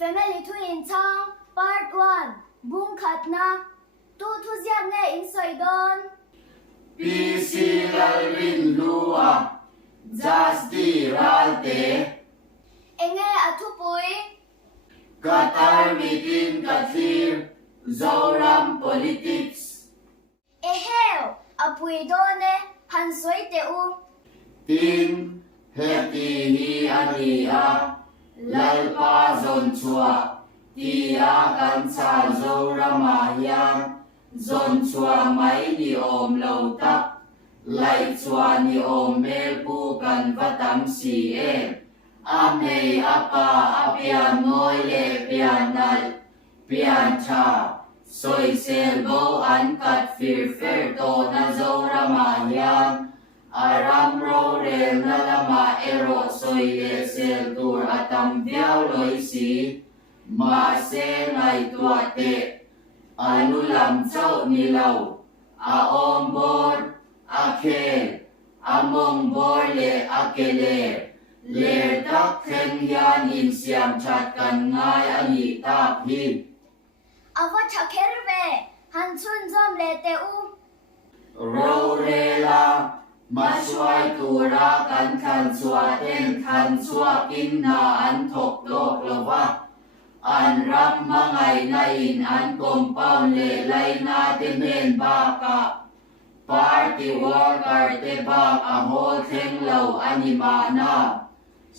Family thu in chang part 1 bung khat na tu thu ziah nge in soi don PC Lalrinhlua Jasdi Ralte enge athu pui Qatar meeting kathir Zoram politics eheu apui done han soi te u tin heti hria lalpa zon chua tia kan sa zorama hiang zon chua mai ni Lo tak lai chua ni meuh kan vatam si amei apa apian ngoi le pian nal pian cha soi sel go an kat fir fer to na zorama hiang aram ro re na lama ero soi le sel tur atam viao loi si ma se ngaihtuah te anu lam chau ni.Lo a om bor a khe among bor le a kele ler tak khen hian in siam chat kan ngai ani tak hi awa thakher ve han chun zom le te u ro re la ma suai tura kan khan chua ten khan chua kin na an thok lok lova an ram mangai na in an compound le lai na te men ba ka party worker te ba a hol theng lo ani ma na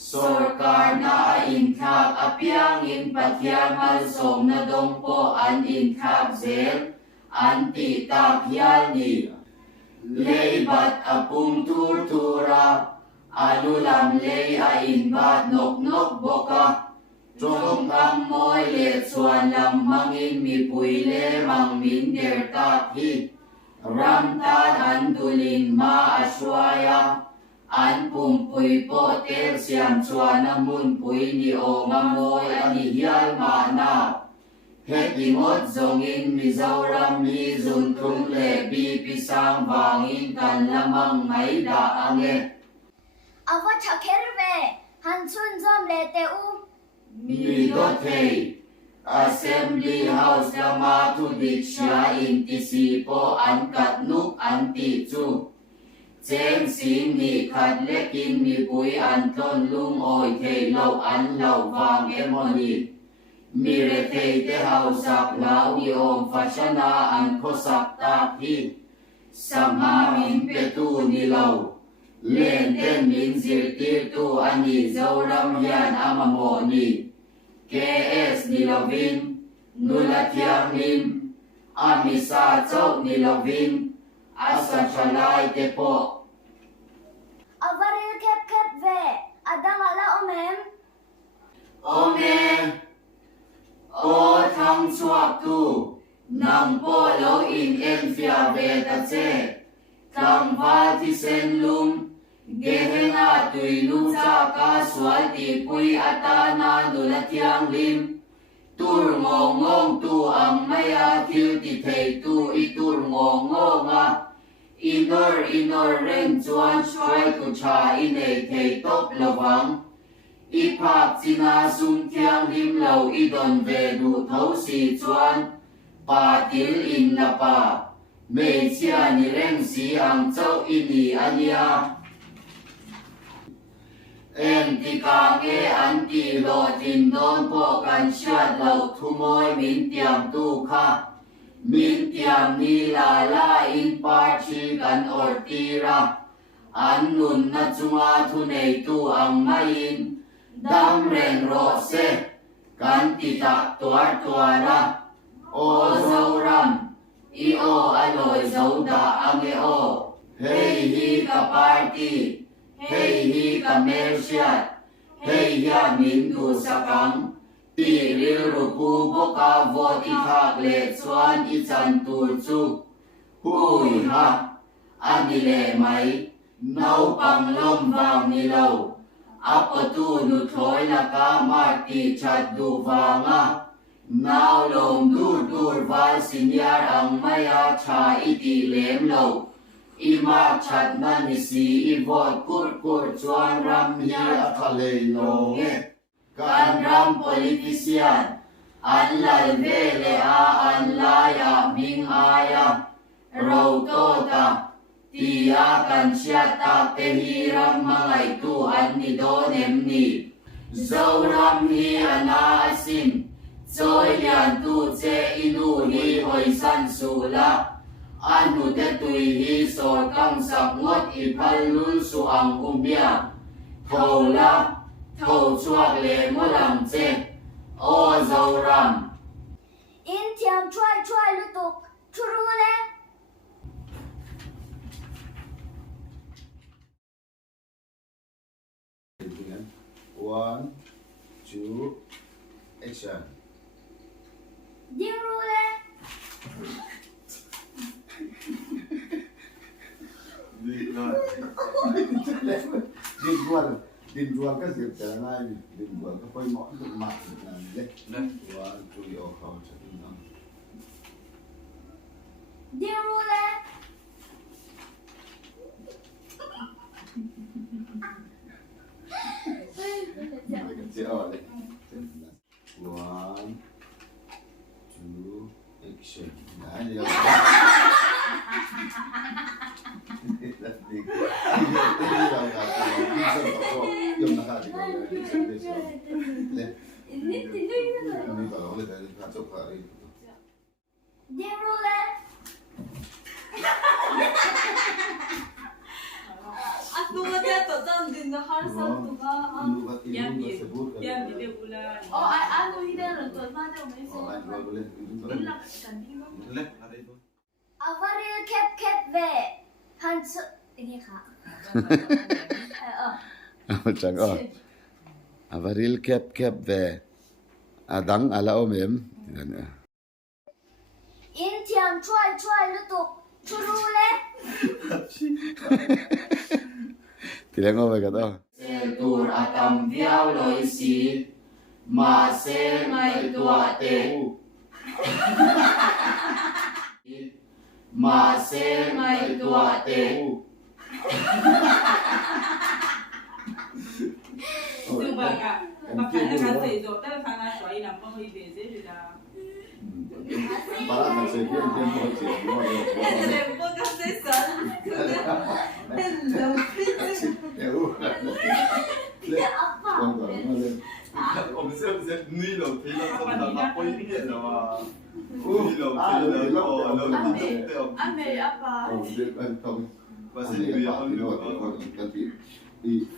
sorkar na a in khak apiang in pathiam mal som na dong po an in khak zel an ti tak hial ni lei bat apung tur tura anu lam lei a in bat nok nok boka trong kam moi le chuan lam mangin mi pui le mang min der tak hi ram tan an dulin ma aswaya an pum pui po ter siam chuan amun pui ni mamoi ani hial ma na hetingot zongin Mizoram mi zun tung le bi pisang bangin kan lamang mai da ange awa thakher ve han chun zom le te u mi do thei Assembly House lama thu diksha in tisi po an kat nuk an ti chu cheng sim ni khat lekin mi pui an ton lung oi thei lo an lo wang emoni mi re thei te hau sak lau ni fashana an kho sak ta hi sama min pe tu ni.Lo len ten min zir tir tu ani zoram hian amamo ni KS ni.Lovin nulatiang nim amisa chau ni.Lovin asa chalai te po awaril khep khep ve adang ala omem ome o thang chuak tu nang po lo in en fia ve ta che tang va ti sen lum gehenga tui lu cha ka swal ti pui atana nulatiang lim tur ngong tu ang maya thil ti thei tu itur ngonga inor ren chuan shwai tu cha inei thei top lawang iphak china sum thiang lim lo idon ve du tho si chuan pa til in la pa mei chia ni reng si ang chau ini ania em ti ka nge an ti lo tin don po kan shat lo thu moi min tiam tu kha min tiam ni la in party kan or tira an nun na chunga thu nei tu ang main dam ren ro se kan ti tak tuara o zoram i o aloi zoda ange o hey hi ka party hey hi ka mersiat hey ya min du sakang ti ril rupu boka vot i thak le chuan i chan tur chu hui ha ani le mai nau pang lom wang ni.Lo apatu nu thoi la ka mar ti chat du wanga nau lom dur wal sinyar ang maya cha iti lem lo ima chat na ni si i vot kur chuan ram hi a khalei lo nge การรำ politician อันลัลเวเลอาอันลายามิงอายาเราโตตาตียากันเชียตาเปฮีรัมมังไอตูอันนิโดเนมนีโซรัมฮีอนาสินโซยันตูเจอินูฮีหอยสันสูลาอันนุเตตุยฮีโซกังสักงดอีพัลลุนสุอังอุมยาโทละโทชวกเลมลังเจโอโซรัมอินเทียมช่วยลุตุกชูรู้เลย One, two, action. ยิ่งรู้เลย Din ruang kan siap jalan lain. Din ruang kan kau mau untuk mak nanti. One, two, yo kau cakap. ยิ่งรู้เลย Kecil deh. One, two, action. Nah ini kan. Yung nakati ko. Ini tinggal gitu. Ini kalau boleh dari kacau kari. ยิ่งรู้เลย Nuga dia total din na harsa tuga Yang disebut. yang di bulan. Oh, anu hidup rentot mana umai Oh, so. kalau boleh. Bulan kan dino. Avaril kep ve hansu ini kak. Macam oh. Avaril kep ve. Adang ala omem. In tiam cuai lutuk churu le. Tidak ngapa kata. Setur atam viau loisi ma se ngaihtuah theuh ma se ngaihtuah theuh Coba kak, makanya kata itu, tapi karena suai nampak lebih beza sudah. Para masih dia mau cakap. Tempo kasih salah. Hello. Ya apa? Observe ni.Lo thấy nó không là nó quay điện rồi mà ni.Lo thấy nó nó Ame apa? và xin người hơn nữa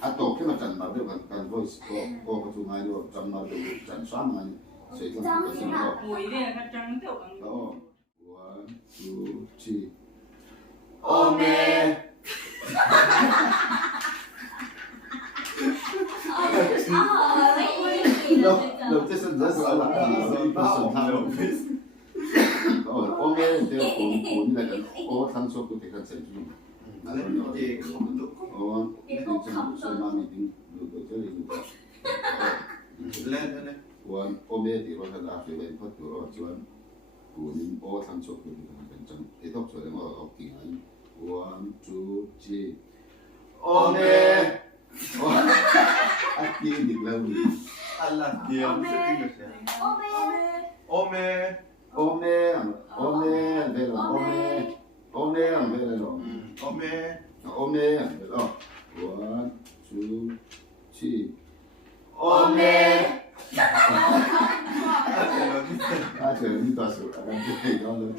atau kita macam mana tu kan voice ko sungai tu macam mana tu macam sama ni. Mùi đây là cái trắng tiểu bằng. Oh, one, two, three. Ome Lo这是这是什么？Ome dia pun ni kan. Oh, langsung tu tekan sendiri. nên nó thì không được Ini sama meeting dulu jadi juga. lên lên Wan ome di luar sana film empat puluh cuan kuning langsung tu tekan kencang. Itu sudah mau optimal. One, two, three. Ome Aki di lalu. Allah diam sedikit Ome. ome Velo. ome Velo. One, two, three. Ome Ini tak suka kan kita kalau.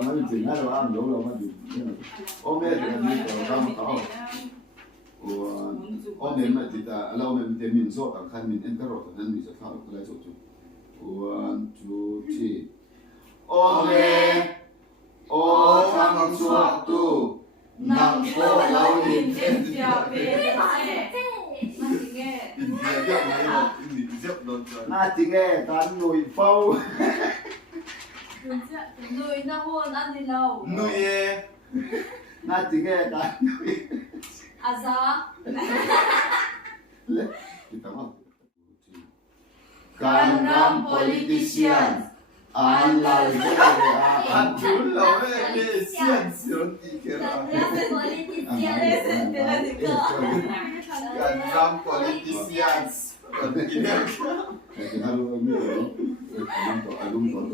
Nanti tinggal orang dulu mati. Ome dengan ni kalau kamu tahu. Ome mati tak, kalau ome dia min so kan min enterot dan bisa tahu kalau itu. One, two, three. Ome o thang suatu nang po lau hin thêm Siapa? ini siap nonton Nanti nghe tan nồi phâu. Người na hôn ăn đi lâu. nuôi ye Nanti nghe tan nồi. Aza. Kita mau. Kan ram politician an lalrinhlua anh chú lâu đấy cái xiên xiên đi kia là Politik kan ram one politicians. Kaya alum to.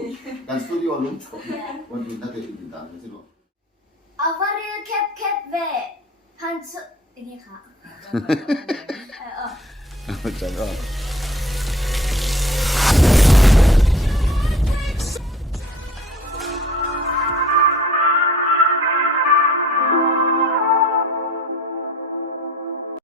Kan studio alum to. Wanto natin ibintan sino. Avaril kep ve. Hansu. Ini kak. Jangan.